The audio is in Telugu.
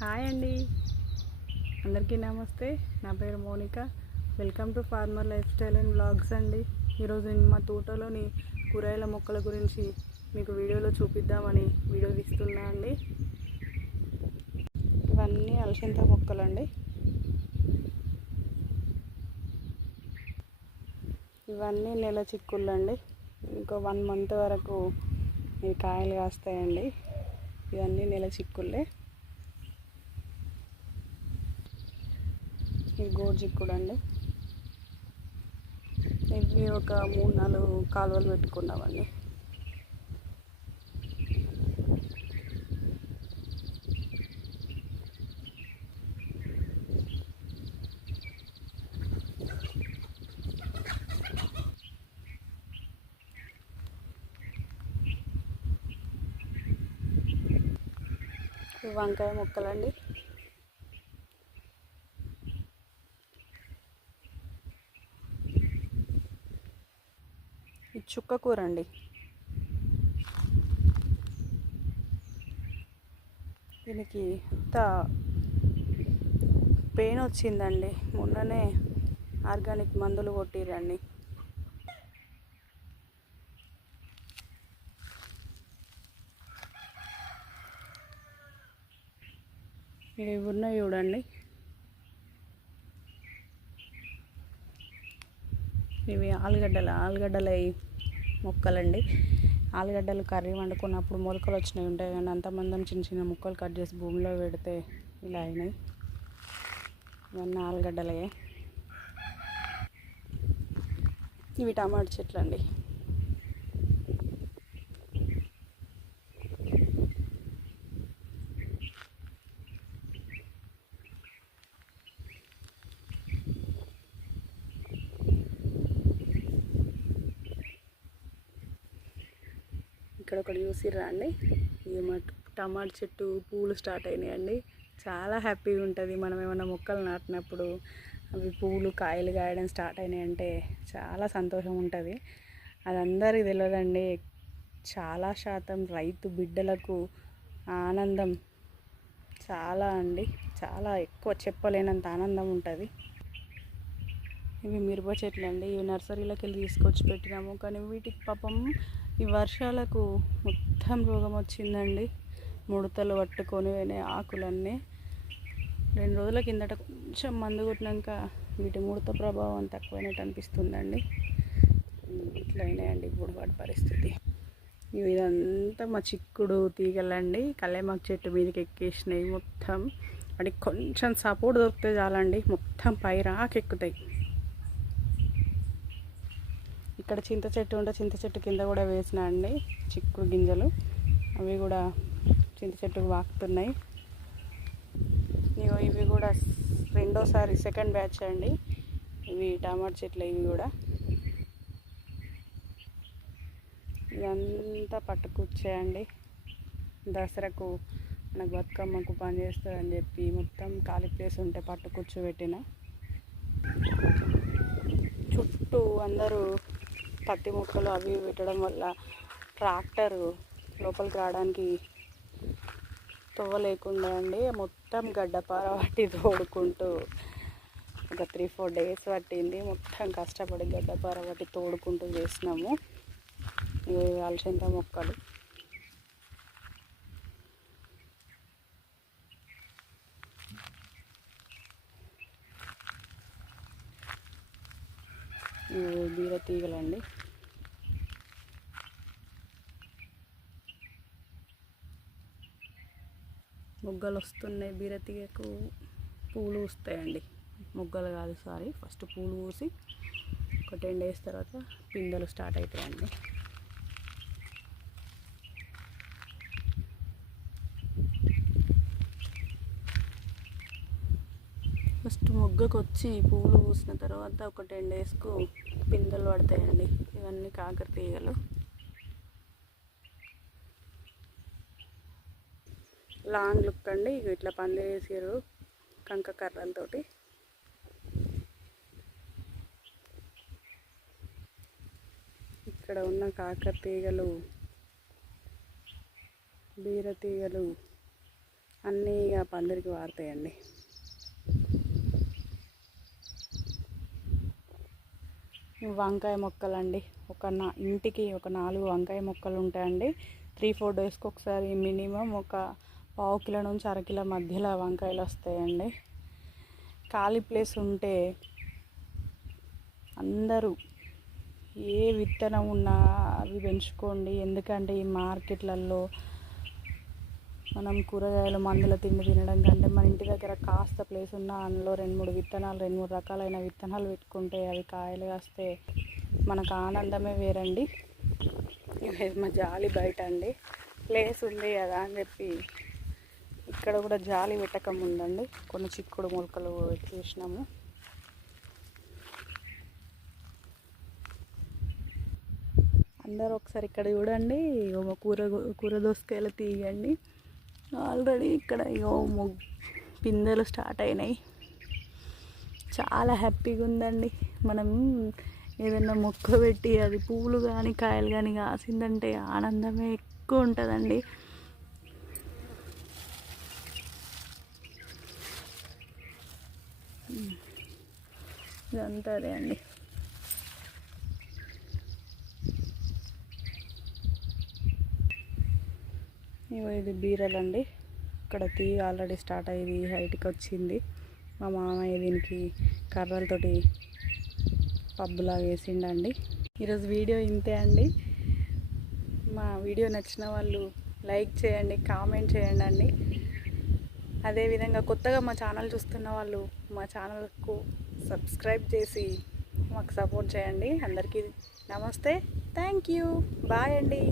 హాయ్ అండి. అందరికీ నమస్తే. నా పేరు Monika. Welcome to farmer lifestyle and blogs అండి. ఈరోజు మా తోటలోని కూరగాయల మొక్కల గురించి మీకు వీడియోలో చూపిద్దామని వీడియో తీస్తున్నా అండి. ఇవన్నీ అలసింత మొక్కలండి. ఇవన్నీ నెల చిక్కుళ్ళండి. ఇంకో వన్ మంత్ వరకు ఇవి కాయలు కాస్తాయండి. ఇవన్నీ నెల చిక్కుళ్ళే. ఇది గోడు అండి ఇవి ఒక మూడు నాలుగు కాలువలు పెట్టుకున్నామండి. వంకాయ ముక్కలండి ఇది చుక్క కూర అండి దీనికి అంత పెయిన్ వచ్చిందండి. మొన్ననే ఆర్గానిక్ మందులు కొట్టిరండి ఇవి ఉన్నాయి చూడండి. ఇవి ఆలుగడ్డల ఆలుగడ్డల మొక్కలండి. ఆలుగడ్డలు కర్రీ వండుకున్నప్పుడు మొలకలు వచ్చినాయి ఉంటాయి కానీ అంతమందం చిన్న చిన్న ముక్కలు కట్ చేసి భూమిలో పెడితే ఇలా అయినాయి. ఇవన్నీ ఆలుగడ్డలే ఇవి టమాటా చెట్లు అండి ఇక్కడ ఒకటి చూసిర్రా అండి? ఇది మా టమాటా చెట్టు పూలు స్టార్ట్ అయినాయండి. చాలా హ్యాపీగా ఉంటుంది. మనం ఏమైనా మొక్కలు నాటినప్పుడు అవి పూలు కాయలు కాయడం స్టార్ట్ అయినాయంటే చాలా సంతోషం ఉంటుంది. అది అందరికీ తెలియదండి చాలా శాతం రైతు బిడ్డలకు ఆనందం చాలా అండి. చాలా ఎక్కువ చెప్పలేనంత ఆనందం ఉంటుంది. ఇవి మిరప చెట్లు అండి ఇవి నర్సరీలోకి వెళ్ళి తీసుకొచ్చి పెట్టినాము. కానీ వీటికి పాపం ఈ వర్షాలకు మొత్తం రోగం వచ్చిందండి. ముడతలు పట్టుకొని పోయినాయి ఆకులన్నీ. రెండు రోజుల కిందట కొంచెం మందు కొట్టినాక వీటి ముడత ప్రభావం తక్కువైనట్టు అనిపిస్తుందండి. ఇట్లా అయినాయండి ఇప్పుడు వాటి పరిస్థితి ఇదంతా మా చిక్కుడు తీగలండి. కల్లేమాకు చెట్టు మీదకి ఎక్కేసినాయి మొత్తం. వాటికి కొంచెం సపోర్ట్ దొరికితే చాలండి. మొత్తం పైరాకెక్కుతాయి ఇక్కడ చింత చెట్టు ఉంటే చింత చెట్టు కింద కూడా వేసిన అండి చిక్కుడు గింజలు. అవి కూడా చింత చెట్టుకు వాకుతున్నాయి. ఇగో ఇవి కూడా రెండోసారి సెకండ్ బ్యాచ్ అండి. ఇవి టమాటా చెట్లు ఇవి కూడా. ఇదంతా పట్టుకొచ్చేయండి దసరాకు మనకు బతుకమ్మకు పని చేస్తుందని చెప్పి మొత్తం ఖాళీ ప్లేస్ ఉంటే పట్టు కూర్చోబెట్టిన చుట్టూ అందరూ పత్తి ముక్కలు అవి పెట్టడం వల్ల ట్రాక్టర్ లోపలికి రావడానికి తువ్వ లేకుండా అండి మొత్తం గడ్డపార పట్టి తోడుకుంటూ ఒక త్రీ ఫోర్ డేస్ పట్టింది. మొత్తం కష్టపడి గడ్డపార పట్టి తోడుకుంటూ చేసినాము. ఇవి మొక్కలు. బీర తీగలండి. మొగ్గలు వస్తున్నాయి బీరతీగకు పూలు వస్తాయండి. మొగ్గలు కాదు సారీ. ఫస్ట్ పూలు పూసి ఒక టెన్ డేస్ తర్వాత పిందెలు స్టార్ట్ అవుతాయండి ఫస్ట్ మొగ్గకు వచ్చి పూలు పూసిన తర్వాత ఒక టెన్ డేస్కు పిందెలు పడతాయండి. ఇవన్నీ కాకర తీగలు. లాంగ్ లుక్ అండి. ఇక ఇట్లా పందిరేసారు కంక కర్రలతోటి. ఇక్కడ ఉన్న కాకర తీగలు బీర తీగలు అన్నీ ఇక పందిరికి వాడతాయండి. వంకాయ మొక్కలండి. ఒక నా ఇంటికి ఒక నాలుగు వంకాయ మొక్కలు ఉంటాయండి త్రీ ఫోర్ డేస్కి ఒకసారి మినిమం ఒక పావు కిలో నుంచి అరకిలో మధ్యలో వంకాయలు వస్తాయండి. ఖాళీ ప్లేస్ ఉంటే అందరూ ఏ విత్తనం ఉన్నా అవి పెంచుకోండి. ఎందుకంటే ఈ మార్కెట్లలో మనం కూరగాయలు మందుల తిండి తినడం కంటే మన ఇంటి దగ్గర కాస్త ప్లేస్ ఉన్న అందులో రెండు మూడు విత్తనాలు రెండు మూడు రకాలైన విత్తనాలు పెట్టుకుంటే అవి కాయలు కాస్తే మనకు ఆనందమే వేరండి. మా జాలి బయట అండి. ప్లేస్ ఉంది కదా అని చెప్పి ఇక్కడ కూడా జాలి పెట్టకం ఉందండి కొన్ని చిక్కుడు మొలకలు వేసినాము. అందరూ ఒకసారి ఇక్కడ చూడండి. కూర కూర దోసకాయలు తీయండి. ఆల్రెడీ ఇక్కడ ఇగో మొగ్ పిందెలు స్టార్ట్ అయినాయి. చాలా హ్యాపీగా ఉందండి. మనం ఏదైనా మొక్క పెట్టి అది పువ్వులు కానీ కాయలు కానీ కాసిందంటే ఆనందమే ఎక్కువ ఉంటుందండి. ఇదంతా అదే అండి ఇగో ఇది బీరలండి. ఇక్కడ తీగ ఆల్రెడీ స్టార్ట్ అయ్యి హైట్కి వచ్చింది. మా మామయ్య దీనికి కర్రలతోటి పబ్బులా వేసిండండి. ఈరోజు వీడియో ఇంతే అండి. మా వీడియో నచ్చిన వాళ్ళు లైక్ చేయండి కామెంట్ చేయండి అండి అదేవిధంగా కొత్తగా మా ఛానల్ చూస్తున్న వాళ్ళు మా ఛానల్కు సబ్స్క్రైబ్ చేసి మాకు సపోర్ట్ చేయండి. అందరికీ నమస్తే. Thank you. బాయ్ అండి.